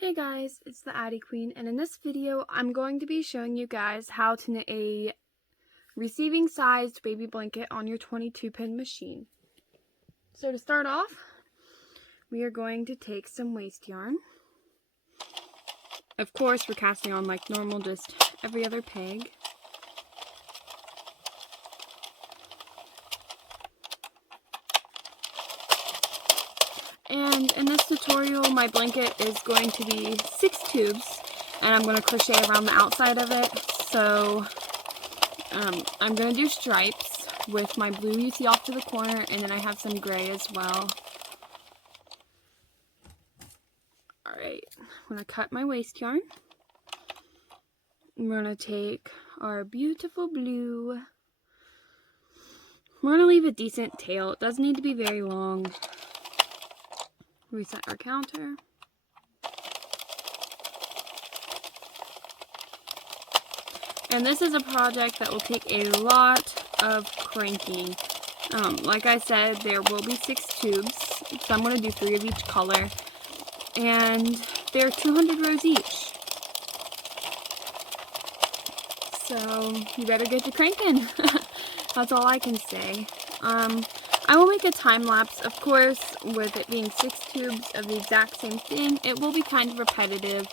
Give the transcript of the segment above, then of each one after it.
Hey guys, it's the Addi Queen, and in this video I'm going to be showing you guys how to knit a receiving sized baby blanket on your 22-pin machine. So to start off, we are going to take some waste yarn. Of course, we're casting on like normal, just every other peg. And in this tutorial, my blanket is going to be 6 tubes, and I'm going to crochet around the outside of it. So I'm going to do stripes with my blue you see off to the corner, and then I have some gray as well. Alright, I'm going to cut my waste yarn. We're going to take our beautiful blue. We're going to leave a decent tail. It doesn't need to be very long. Reset our counter. And this is a project that will take a lot of cranking. Like I said, there will be 6 tubes, so I'm going to do 3 of each color. And they're 200 rows each. So you better get to cranking. That's all I can say. I will make a time lapse, of course, with it being 6 tubes of the exact same thing. It will be kind of repetitive,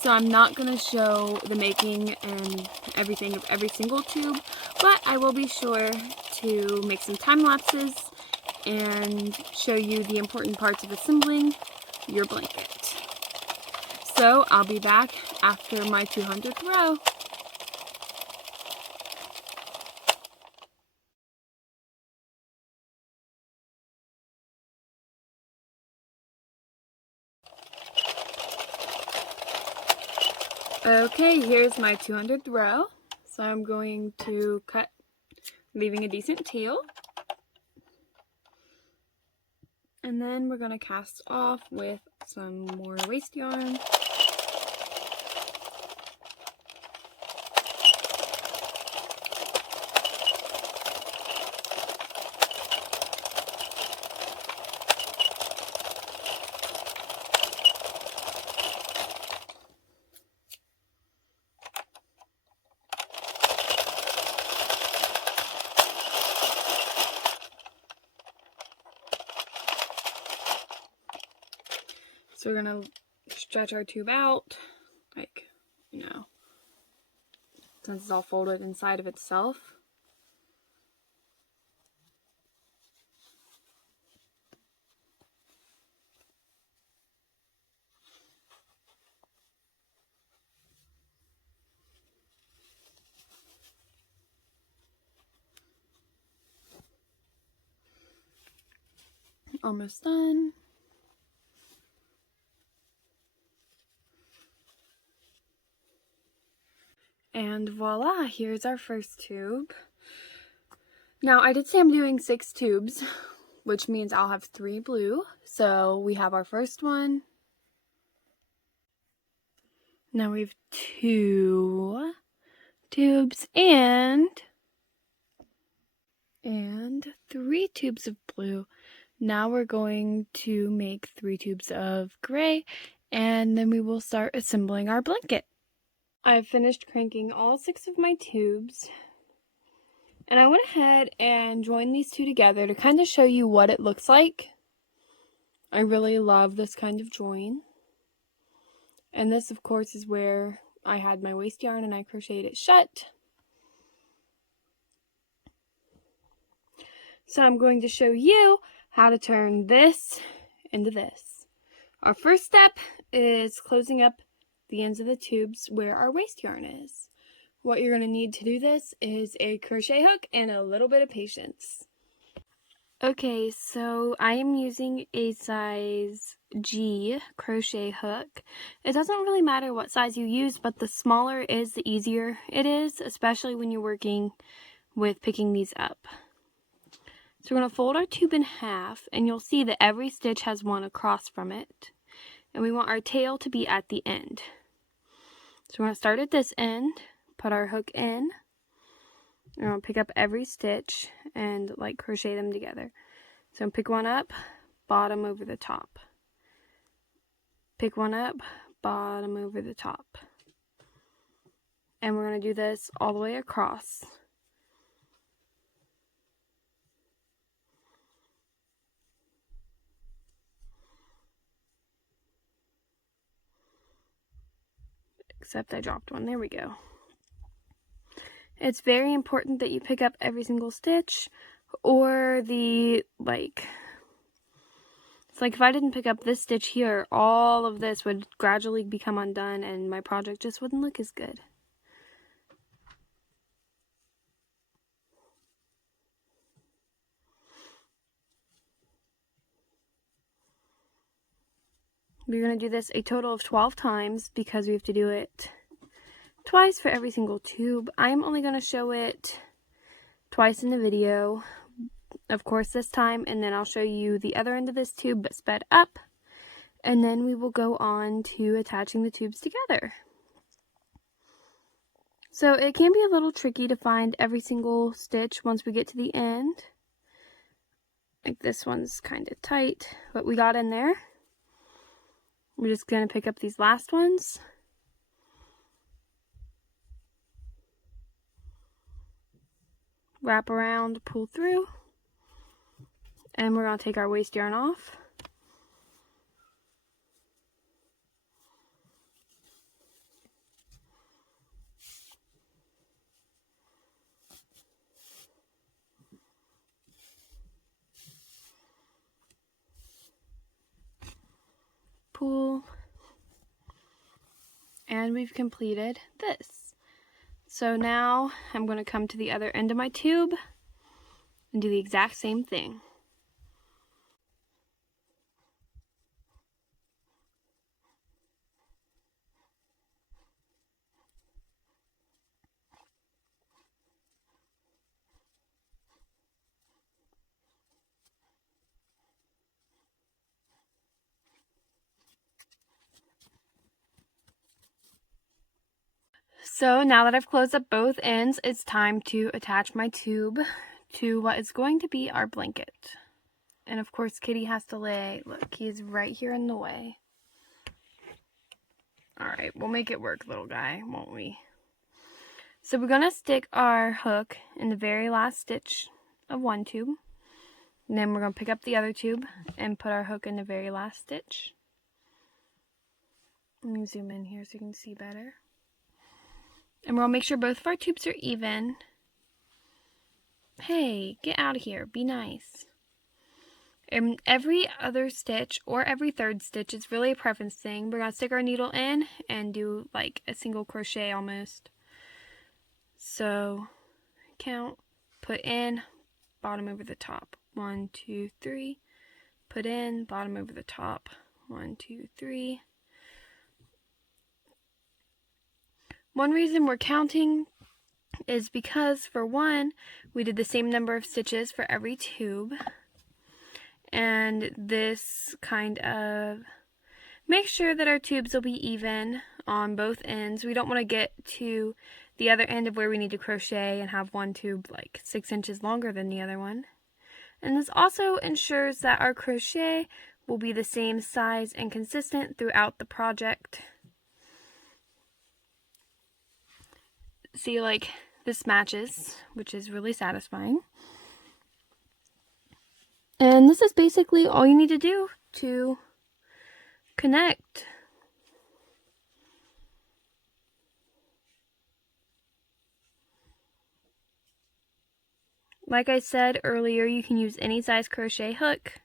so I'm not going to show the making and everything of every single tube, but I will be sure to make some time lapses and show you the important parts of assembling your blanket. So I'll be back after my 200th row. Okay, here's my 200th row. So I'm going to cut, leaving a decent tail. And then we're going to cast off with some more waste yarn. So we're going to stretch our tube out, like, since it's all folded inside of itself. Almost done. And voila, here's our first tube. Now, I did say I'm doing 6 tubes, which means I'll have 3 blue. So we have our first one. Now we have 2 tubes and 3 tubes of blue. Now we're going to make 3 tubes of gray, and then we will start assembling our blanket. I've finished cranking all 6 of my tubes, and I went ahead and joined these 2 together to kind of show you what it looks like. I really love this kind of join. And this, of course, is where I had my waste yarn and I crocheted it shut. So I'm going to show you how to turn this into this. Our first step is closing up the ends of the tubes where our waste yarn is. What you're going to need to do this is a crochet hook and a little bit of patience. Okay, so I am using a size G crochet hook. It doesn't really matter what size you use, but the smaller is, the easier it is, especially when you're working with picking these up. So we're going to fold our tube in half, and you'll see that every stitch has one across from it. And we want our tail to be at the end. So we're going to start at this end, put our hook in, and I'll pick up every stitch and like crochet them together. So pick one up, bottom over the top. Pick one up, bottom over the top. And we're going to do this all the way across. Except I dropped one. There we go. It's very important that you pick up every single stitch, or it's like if I didn't pick up this stitch here, all of this would gradually become undone and my project just wouldn't look as good. We're going to do this a total of 12 times because we have to do it twice for every single tube. I'm only going to show it twice in the video, of course this time, and then I'll show you the other end of this tube but sped up, and then we will go on to attaching the tubes together. So it can be a little tricky to find every single stitch once we get to the end. Like this one's kind of tight, but we got in there. We're just going to pick up these last ones. Wrap around, pull through. And we're going to take our waste yarn off. Pull. And we've completed this. So now I'm going to come to the other end of my tube and do the exact same thing. So now that I've closed up both ends, it's time to attach my tube to what is going to be our blanket. And of course Kitty has to lay, look, he's right here in the way. Alright, we'll make it work, little guy, won't we? So we're going to stick our hook in the very last stitch of one tube. And then we're going to pick up the other tube and put our hook in the very last stitch. Let me zoom in here so you can see better. And we're going to make sure both of our tubes are even. Hey, get out of here. Be nice. And every other stitch or every third stitch, it's really a preference thing. We're going to stick our needle in and do like a single crochet almost. So count, put in, bottom over the top. 1, 2, 3. Put in, bottom over the top. 1, 2, 3. One reason we're counting is because, for one, we did the same number of stitches for every tube. And this kind of makes sure that our tubes will be even on both ends. We don't want to get to the other end of where we need to crochet and have one tube like 6 inches longer than the other one. And this also ensures that our crochet will be the same size and consistent throughout the project. See, like, this matches, which is really satisfying. And this is basically all you need to do to connect. Like I said earlier, you can use any size crochet hook.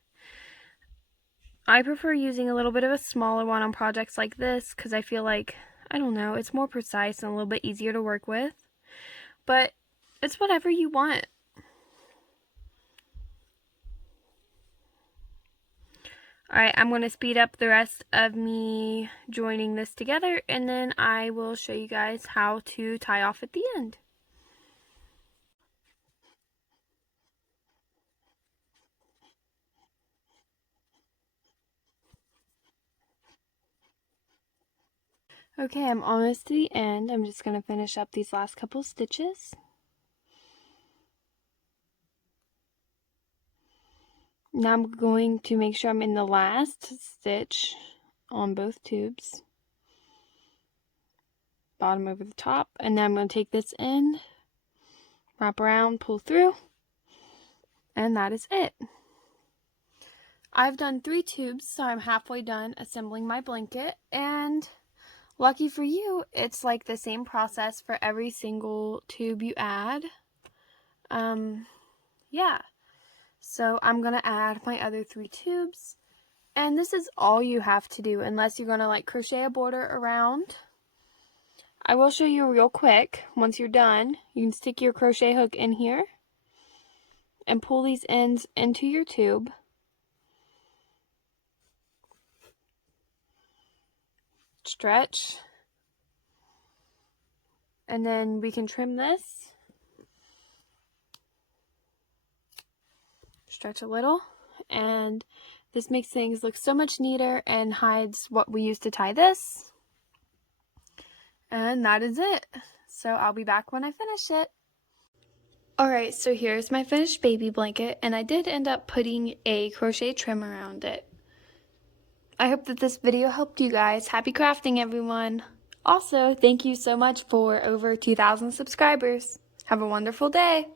I prefer using a little bit of a smaller one on projects like this because I feel like, I don't know, it's more precise and a little bit easier to work with. But it's whatever you want. Alright, I'm going to speed up the rest of me joining this together, and then I will show you guys how to tie off at the end. Okay, I'm almost to the end. I'm just going to finish up these last couple stitches. Now I'm going to make sure I'm in the last stitch on both tubes. bottom over the top, and then I'm going to take this end, wrap around, pull through, and that is it. I've done 3 tubes, so I'm halfway done assembling my blanket, and lucky for you, it's like the same process for every single tube you add. Yeah, so I'm going to add my other 3 tubes, and this is all you have to do unless you're going to like crochet a border around. I will show you real quick. Once you're done, you can stick your crochet hook in here and pull these ends into your tube. Stretch, and then we can trim this. Stretch a little, and this makes things look so much neater and hides what we used to tie this. And that is it. So I'll be back when I finish it. Alright, so here's my finished baby blanket, and I did end up putting a crochet trim around it. I hope that this video helped you guys. Happy crafting, everyone! Also, thank you so much for over 2,000 subscribers. Have a wonderful day!